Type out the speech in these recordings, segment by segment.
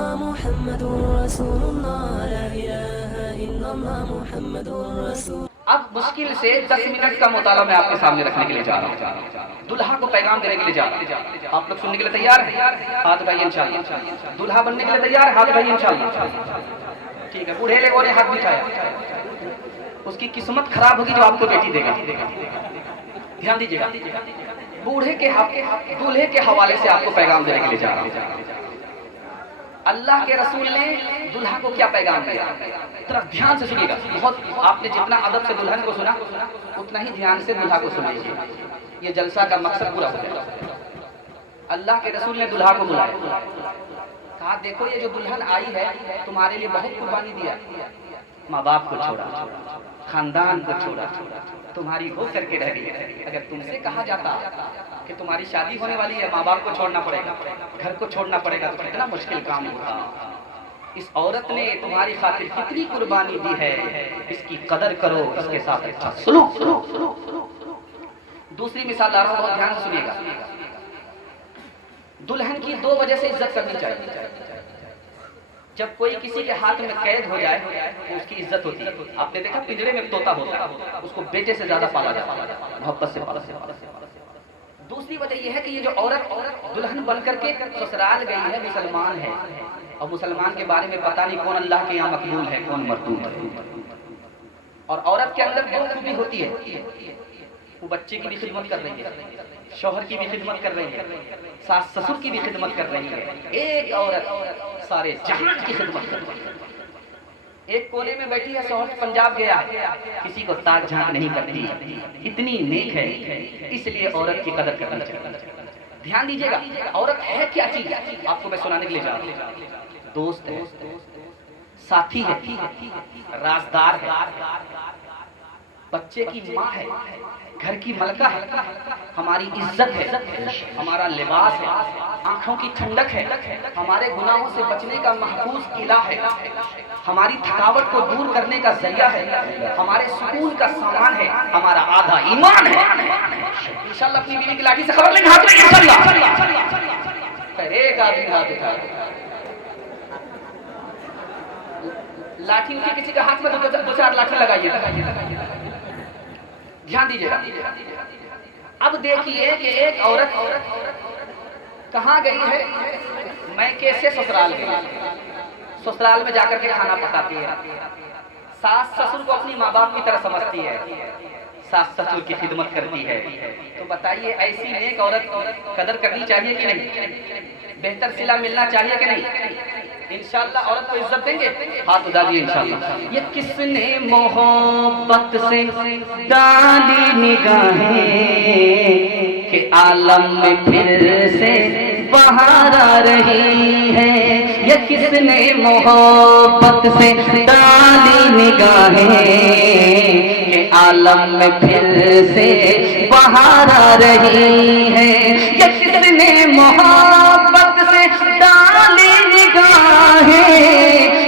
इल्लल्लाह मुहम्मदुर रसूलुल्लाह ला इलाहा इल्लल्लाह मुहम्मदुर रसूल। अब मुश्किल से 10 मिनट का मुताला मैं आपके सामने रखने के लिए जा रहा हूँ, दुल्हा को पैगाम देने के लिए जा रहा हूँ। आप लोग सुनने के लिए तैयार हैं? हाथ उठाइए इंशाअल्लाह। दुल्हा बनने के लिए तैयार है? हाथ उठाइए इंशाअल्लाह। ठीक है, बूढ़े लोगों ने हाथ उठाया। उसकी किस्मत खराब होगी जो आपको बेटी देगा। ध्यान दीजिएगा, दूल्हे के हवाले से आपको पैगाम देने के लिए जा रहा हूँ। अल्लाह के रसूल ने दुल्हा को क्या पैगाम दिया, जरा ध्यान से सुनिएगा। बहुत आपने जितना अदब से दुल्हन को सुना उतना ही ध्यान से दुल्हा को सुनिए। ये जलसा का मकसद पूरा हो जाएगा। अल्लाह के रसूल ने दुल्हा को बुलाया, कहा देखो ये जो दुल्हन आई है तुम्हारे लिए बहुत कुर्बानी दिया, माँ बाप को छोड़ा, खानदान को छोड़ा, तुम्हारी हो करके रह गई। अगर तुमसे कहा जाता कि तुम्हारी शादी होने वाली है, माँ बाप को छोड़ना पड़ेगा, घर को छोड़ना पड़ेगा, तो कितना मुश्किल काम होता। इस औरत ने तुम्हारी खातिर कितनी कुर्बानी दी है, इसकी कदर करो, इसके साथ अच्छा सुनो। दूसरी मिसाल आ रहा हूं, बहुत ध्यान से सुनिएगा। दुल्हन की 2 वजह से इज्जत करनी चाहिए। जब कोई किसी के हाथ में कैद हो जाए तो उसकी इज्जत होती है। आपने देखा पिंजरे में तोता होता है, उसको बेटे से ज्यादा पाला जाता है, मोहब्बत से पाला। दूसरी वजह यह है कि ये जो औरत दुल्हन बनकर के ससुराल गई है, मुसलमान है, और मुसलमान के बारे में पता नहीं कौन अल्लाह के यहाँ मकबूल है, कौन मरदूद है। और औरत के अंदर 2 खूबी होती है, वो बच्चे की भी खिदमत कर रही है, शौहर की भी खिदमत कर रही है, सास ससुर की भी खिदमत कर रही है। एक औरत सारे जहां की खिदमत कर रही है। एक कोने में बैठी है, शौहर पंजाब गया है, किसी को ताक झांक नहीं करती, इतनी नेक है, इसलिए औरत की कदर करनी चाहिए। ध्यान दीजिएगा, औरत है क्या चीज, आपको मैं सुनाने के लिए जा रहा हूं। दोस्त है, साथी है, राजदार है, बच्चे की माँ है, घर की मलका है, हमारी इज्जत है, हमारा लिबास है, आंखों की ठंडक है, हमारे गुनाहों से बचने का महफूज किला है, हमारी थकावट को दूर करने का जरिया है, हमारे सुकून का सामान है, हमारा आधा ईमान है। इंशाल्लाह अपनी बीवी की लाठी से खबर लेंगे, हाथ में इंशाल्लाह। एक आदमी हाथ उठा, लाठी उठी, किसी के हाथ में 2-4 लाठी लगाइए। ध्यान दीजिएगा। अब देखिए कि एक औरत कहाँ गई है, मैं कैसे ससुराल गई। ससुराल में जाकर के खाना पकाती है, सास ससुर को अपनी माँ बाप की तरह समझती है, सास ससुर की खिदमत करती है। तो बताइए ऐसी नेक औरत कदर करनी चाहिए कि नहीं, बेहतर सिला मिलना चाहिए कि नहीं। इंशाअल्लाह औरत को इज्जत देंगे, हाथ उठा दिए इंशाअल्लाह। ये किसने मोहब्बत से डाली निगाहें कि आलम में फिर से बहार आ रही है। ये किसने मोहब्बत से डाली निगाहें कि आलम में फिर से बहार आ रही है। ये किसने मोहब्बत से डाली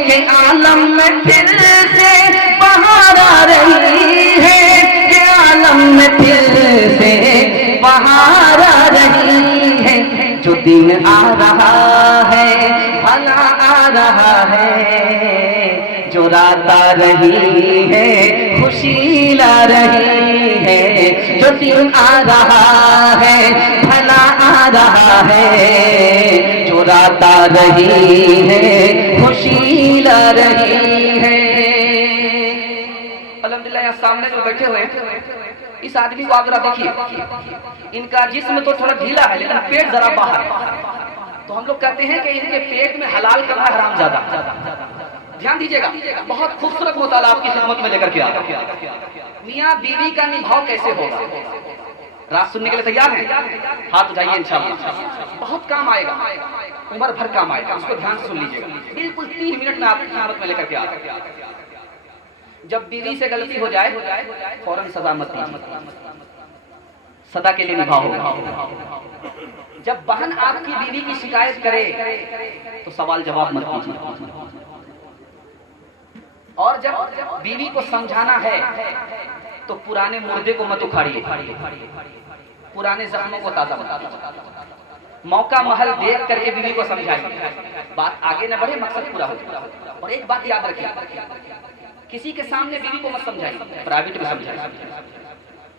के आलम में फिर से बहार आ रही है, कि आलम में फिर से बहार आ रही है। जो दिन आ रहा है भला आ रहा है, जो रात आ रही है खुशी ला रही है। जो दिन आ रहा है भला आ रहा है, जो रात आ रही है खुशी ला रही है। अल्हम्दुलिल्लाह यहाँ सामने जो बैठे हुए इस आदमी को आप जरा देखिए, इनका जिस्म तो थोड़ा ढीला है लेकिन पेट जरा बाहर। तो हम लोग कहते हैं कि इनके पेट में हलाल करना हराम ज्यादा। ध्यान दीजिएगा, बहुत खूबसूरत मुताला आपकी खिदमत में लेकर के आ रहा हूं। मियाँ बीवी का निभाव कैसे होगा, रात सुनने के लिए तैयार हैं? हाथ उठाइए इंशाअल्लाह, बहुत काम आएगा, उम्र भर काम आएगा। उसको ध्यान से सुन लीजिएगा, बिल्कुल 3 मिनट में आपकी खिदमत में लेकर के आ रहा हूं। जब बीवी से गलती हो जाए फौरन सजा मत दीजिए, सदा के लिए निभाओ। जब बहन आपकी बीवी की शिकायत करे तो सवाल जवाब मत कीजिए, और जब बीवी को समझाना है तो पुराने मुर्दे को मत उखाड़िए, पुराने जख्मों को ताजा मत कीजिए। मौका महल देख करके बीवी को समझाइए, बात आगे न बढ़े, मकसद पूरा हो। और एक बात याद रखिए, किसी के सामने बीवी को मत समझाइए, प्राइवेट में समझाइए।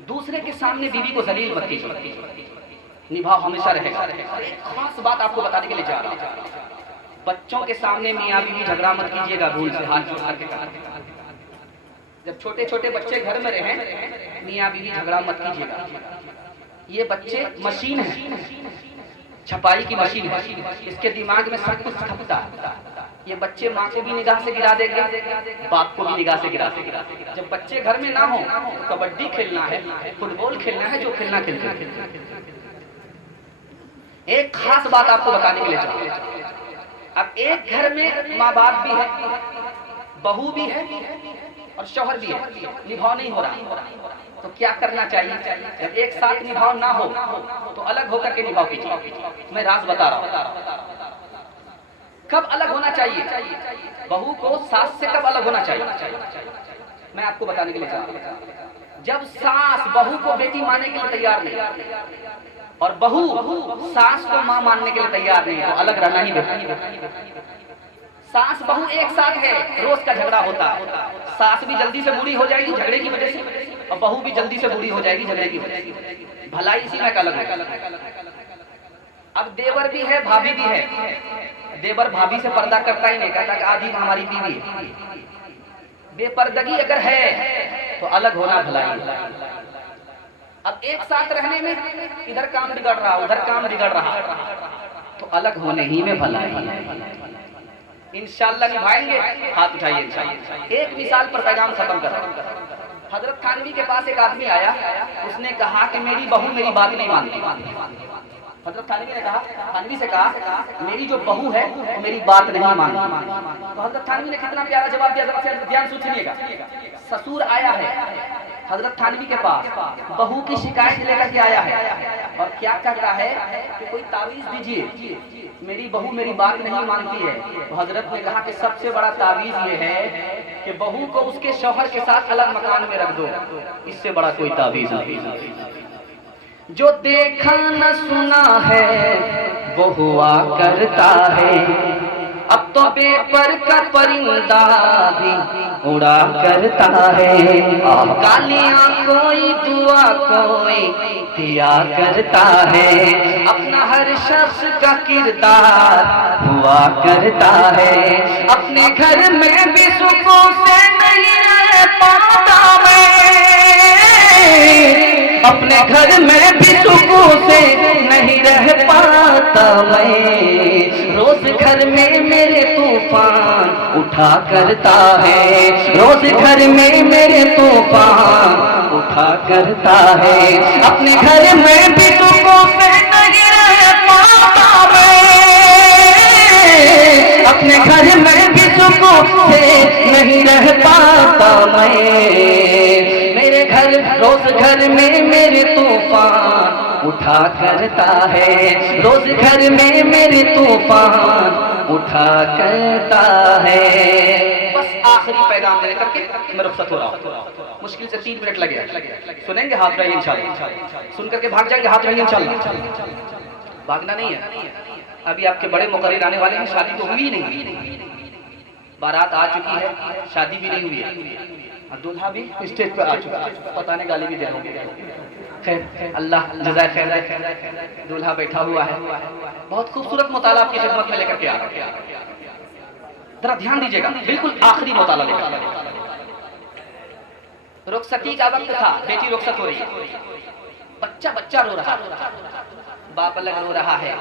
दूसरे के सामने बीवी को जलील मत कीजिए, निभाव हमेशा रहेगा। एक खास बात आपको बताने के लिए जा रहा हूं, बच्चों के सामने मियाँ बीवी झगड़ा मत कीजिएगा, भूल से हाथ जोड़ करके। जब छोटे छोटे बच्चे घर में रहें, मियाँ बीवी झगड़ा मत कीजिएगा। ये बच्चे मशीन है, छपाई की मशीन है, इसके दिमाग में सब कुछ छपता है। ये बच्चे माँ को भी निगाह से गिरा देंगे, बाप को भी निगाह से गिरा देंगे। जब बच्चे घर में ना हो तो कबड्डी खेलना है, फुटबॉल खेलना है, जो खेलना खेलना है। एक खास बात आपको बताने के लिए चाहूंगा। अब एक घर में माँ बाप भी है, बहू भी है और शौहर भी है, निभाव नहीं हो रहा, तो क्या करना चाहिए? जब एक साथ निभाव ना हो तो अलग होकर के निभाव कीजिए। मैं राज बता रहा हूं, कब अलग होना चाहिए, बहू को सास से कब अलग होना चाहिए, मैं आपको बताने के लिए चाहता हूं। जब सास बहू को बेटी मानने के लिए तैयार नहीं और बहू सास को मां मानने के लिए तैयार नहीं, तो अलग रहना ही बेहतर। सास बहू एक साथ है, रोज का झगड़ा होता है, सास भी जल्दी से बूढ़ी हो जाएगी झगड़े की वजह से, और बहू भी जल्दी से बूढ़ी हो जाएगी झगड़े की वजह से। भलाई इसी में अलग है। अब देवर भी है, भाभी भी है। देवर भाभी से पर्दा करता ही नहीं, कहता कि आधी हमारी बीवी है। बेपर्दगी अगर है तो अलग होना भलाई है। अब एक साथ रहने में इधर काम बिगड़ रहा, उधर काम बिगड़ रहा, तो अलग होने ही में भलाई है। इंशाअल्लाह निभाएंगे, हाथ उठाइए इंशाअल्लाह। एक मिसाल पर पैगाम खत्म कर रहा हूं। हजरत थानवी के पास एक आदमी आया, उसने कहा कि मेरी बहू मेरी बात नहीं मानती। हजरत थानवी ने कहा, थानवी से कहा मेरी जो बहू है वो मेरी बात नहीं मानती। तो हजरत थानवी ने कितना प्यारा जवाब दिया, जरा ध्यान से सुनिएगा। ससुर आया है हजरत थानवी के पास, बहू की शिकायत लेकर के आया है और क्या कहता है कि कोई तावीज दीजिए, मेरी बहू मेरी बात नहीं मानती है। तो हजरत ने कहा कि सबसे बड़ा तावीज ये है कि बहू को उसके शौहर के साथ अलग मकान में रख दो, इससे बड़ा कोई तावीज नहीं। जो देखा न सुना है वो हुआ करता है, अब तो बेपर का परिंदा भी उड़ा करता है। गालियां कोई दुआ कोई दिया करता है, अपना हर शख्स का किरदार हुआ करता है। अपने घर में भी सुकून से नहीं रह पाता मैं, अपने घर में भी सुकून से नहीं रह पाता मैं। रोज घर में मेरे तूफान उठा करता है, रोज घर में मेरे तूफान उठा करता है। अपने घर में भी सुकून से नहीं रह पाता मैं, अपने घर में भी सुकून से नहीं रह पाता मैं। मेरे घर रोज घर में मेरे तूफान उठा करता है, रोज घर में मेरे तूफान उठा करता है। बस आखिरी पैगाम देने करके मैं रुखसत हो रहा हूँ। मुश्किल से 3 मिनट लगे, सुनेंगे हाथ रहिए इंशाल्लाह, सुन करके भाग जाएंगे, हाथ रहिए इंशाल्लाह। भागना नहीं है। अभी आपके बड़े मुकर्रिर आने वाले हैं, शादी तो हुई नहीं, बारात आ चुकी है, शादी भी नहीं हुई है, दूल्हा भी स्टेज पर आ चुका है, पता नहीं गाली भी दे रहे होंगे। खैर अल्लाह जज़ाए खैर, दूल्हा बैठा हुआ है, बहुत खूबसूरत मुताला आपकी खिदमत में लेकर के आ रहा है। जरा ध्यान दीजिएगा, बिल्कुल आखिरी मुताला लेकर। रुखसती का वक्त था, बेटी रुखसत हो रही है, बच्चा रो रहा है, बाप अलग रो रहा है,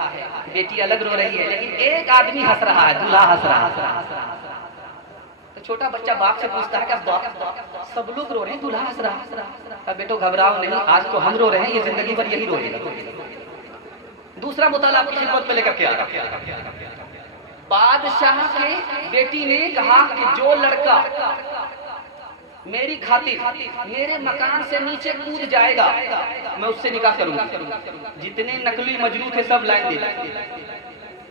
बेटी अलग रो रही है, लेकिन एक आदमी हंस रहा है, दूल्हा हंस रहा है। तो छोटा बच्चा बाप से पूछता है कि बाप सब लोग रो रहे हैं, दूल्हा हंस रहा है। बेटो घबराओ नहीं, आज तो हम रो रहे हैं, ये जिंदगी भर यही रोएगा। दूसरा मुताला आपकी खिदमत में लेकर के आ रहा। बादशाह के बेटी ने कहा कि जो लड़का मेरी खातिर मेरे मकान से नीचे कूद जाएगा मैं उससे निकाह करूंगा। जितने नकली मजनू थे सब लाइन दे।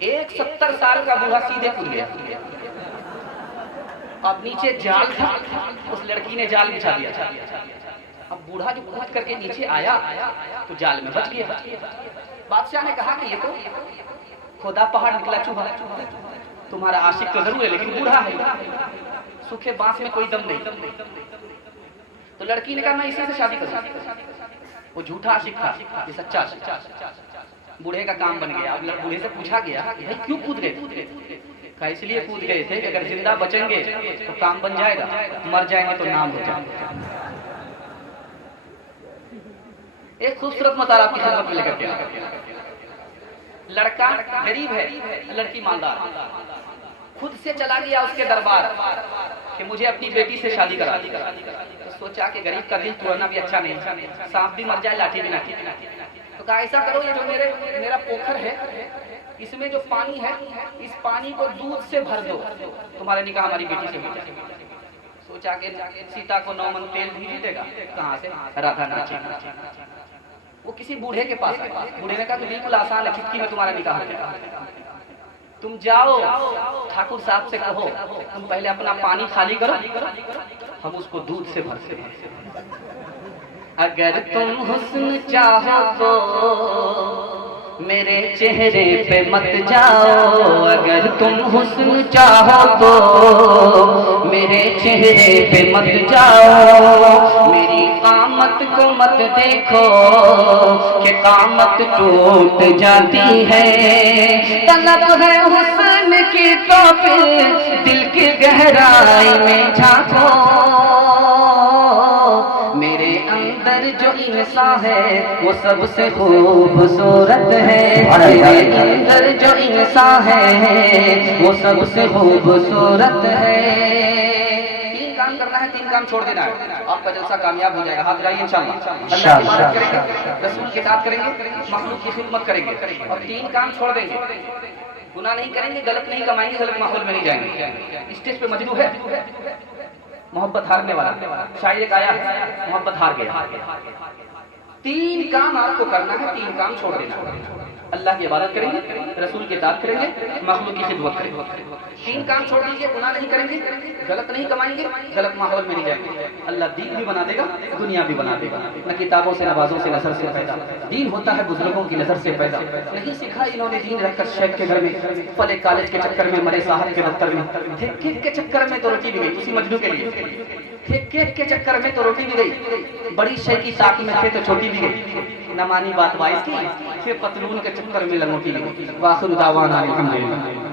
एक 70 साल का बूढ़ा सीधे कूद गया। अब नीचे जाल था, उस लड़की ने जाल बिछा दिया। अब बूढ़ा जो कूद करके नीचे आया तो जाल में बच गया। बादशाह ने कहा कि ये तो खुदा पहाड़ निकला चूहा, तुम्हारा आशिक तो जरूर है लेकिन बूढ़ा है, सूखे बांस में कोई दम नहीं। तो लड़की ने कहा मैं इसी से शादी करूं। वो झूठा आशिक था, ये सच्चा आशिक। बूढ़े का काम बन गया। अब बूढ़े से पूछा गया भाई क्यों कूद गए? कहा इसलिए कूद गए थे कि अगर जिंदा बचेंगे तो काम बन जाएगा, मर जाएंगे तो नाम हो जाएगा। एक खूबसूरत मताल आपकी खिदमत में लेकर के। लड़का गरीब है, लड़की मालदार। खुद से चला गया उसके दरबार कि मुझे अपनी बेटी से शादी करा। तो सोचा कि गरीब का दिल तोड़ना भी अच्छा नहीं, सांप भी मर जाए लाठी भी ना। तो कहा ऐसा करो, ये जो मेरा पोखर है इसमें जो पानी है, इस पानी को दूध से भर दो, तुम्हारा निकाह हमारी बेटी से हो जाए। सोचा कि सीता को 9 मन तेल भी देगा, कहाँ से? राधा नाचेगी। वो किसी बूढ़े के पास आया। बूढ़े ने कहा कि बिल्कुल आसान है, चुटकी में तुम्हारा निकाह हो जाएगा। तुम जाओ ठाकुर साहब से कहो तुम पहले अपना पानी खाली करो, हम उसको दूध से भर से। अगर तुम हुस्न चाहो तो मेरे चेहरे पे मत जाओ, अगर तुम हुस्न चाहो तो मेरे चेहरे पे मत जाओ, मेरी कामत को मत देखो कि कामत टूट जाती है। तलब है हुस्न की तो फिर दिल की गहराई में झांको, मेरे अंदर जो इंसान है वो सबसे खूबसूरत है, मेरे अंदर जो इंसान है वो सबसे खूबसूरत है। 3 काम करना है, 3 काम छोड़ देना है, आपका जलसा कामयाब हो जाएगा। हाथ लाइए इंशाअल्लाह। अल्लाह की इबादत करेंगे, रसूल की इताअत करेंगे, मखलूक की खिदमत करेंगे और 3 काम छोड़ देंगे। गुनाह नहीं करेंगे, गलत नहीं कमाएंगे, गलत माहौल में नहीं जाएंगे। स्टेज पे मजनू है, मोहब्बत हारने वाला शायर एक आया है, मोहब्बत हार गया। 3 काम आपको करना है, 3 काम छोड़ देना। अल्लाह की इबादत करेंगे, रसूल की इताअत करेंगे, मखलूक की खिदमत करेंगे। 3 काम छोड़ दीजिए, गुनाह नहीं करेंगे, गलत नहीं कमाएंगे, गलत माहौल में नहीं जाएंगे। अल्लाह दीन भी बना देगा, दुनिया भी बना देगा। न किताबों से, नवाजों से, नजर से पैदा, दीन होता है बुजुर्गों की नजर से पैदा। नहीं सीखा इन्होंने दीन रखकर शेख के घर में, पले कॉलेज के चक्कर में, मरे साहब के दफ्तर में, ठेक के चक्कर में तो रोटी भी गई उसी मजनू के लिए, ठेक के चक्कर में तो रोटी भी गई, बड़ी शे की ताक में थे तो छोटी भी गई, न मानी बात वाइस की, फिर पतलून के चक्कर में लंगोटी भी गई। वाखिर दावाना अल्हम्दुलिल्लाह।